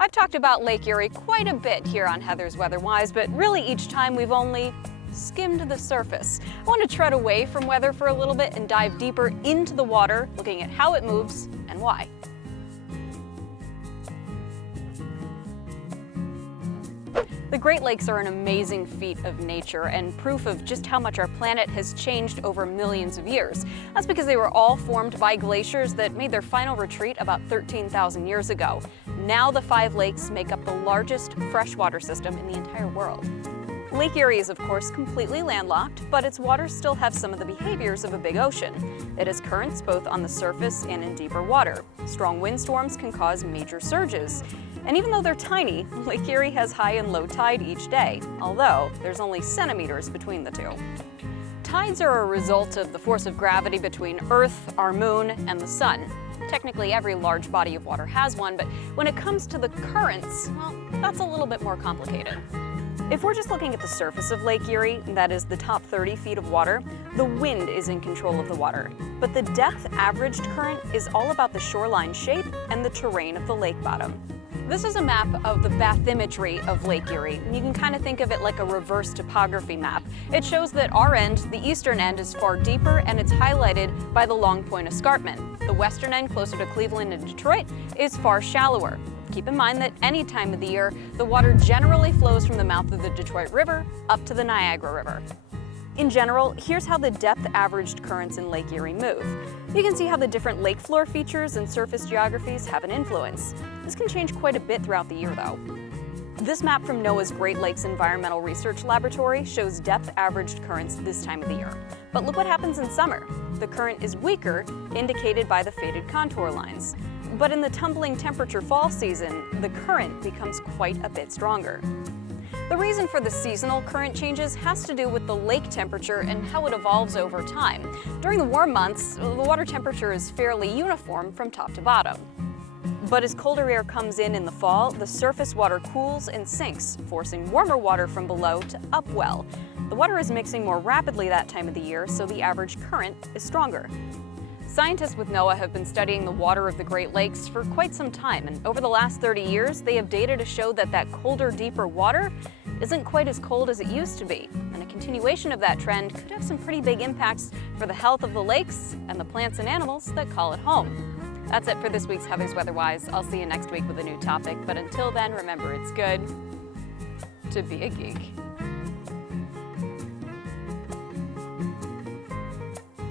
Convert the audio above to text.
I've talked about Lake Erie quite a bit here on Heather's Weatherwise, but really each time we've only skimmed the surface. I want to tread away from weather for a little bit and dive deeper into the water, looking at how it moves and why. The Great Lakes are an amazing feat of nature and proof of just how much our planet has changed over millions of years. That's because they were all formed by glaciers that made their final retreat about 13,000 years ago. Now the 5 lakes make up the largest freshwater system in the entire world. Lake Erie is of course completely landlocked, but its waters still have some of the behaviors of a big ocean. It has currents both on the surface and in deeper water. Strong windstorms can cause major surges. And even though they're tiny, Lake Erie has high and low tide each day, although there's only centimeters between the two. Tides are a result of the force of gravity between Earth, our moon, and the sun. Technically, every large body of water has one, but when it comes to the currents, well, that's a little bit more complicated. If we're just looking at the surface of Lake Erie, that is the top 30 feet of water, the wind is in control of the water. But the depth averaged current is all about the shoreline shape and the terrain of the lake bottom. This is a map of the bathymetry of Lake Erie. You can kind of think of it like a reverse topography map. It shows that our end, the eastern end, is far deeper and it's highlighted by the Long Point Escarpment. The western end, closer to Cleveland and Detroit, is far shallower. Keep in mind that any time of the year, the water generally flows from the mouth of the Detroit River up to the Niagara River. In general, here's how the depth-averaged currents in Lake Erie move. You can see how the different lake floor features and surface geographies have an influence. This can change quite a bit throughout the year, though. This map from NOAA's Great Lakes Environmental Research Laboratory shows depth-averaged currents this time of the year. But look what happens in summer. The current is weaker, indicated by the faded contour lines. But in the tumbling temperature fall season, the current becomes quite a bit stronger. The reason for the seasonal current changes has to do with the lake temperature and how it evolves over time. During the warm months, the water temperature is fairly uniform from top to bottom. But as colder air comes in the fall, the surface water cools and sinks, forcing warmer water from below to upwell. The water is mixing more rapidly that time of the year, so the average current is stronger. Scientists with NOAA have been studying the water of the Great Lakes for quite some time, and over the last 30 years, they have data to show that colder, deeper water isn't quite as cold as it used to be, and a continuation of that trend could have some pretty big impacts for the health of the lakes and the plants and animals that call it home. That's it for this week's Heather's Weatherwise. I'll see you next week with a new topic, but until then, remember it's good to be a geek.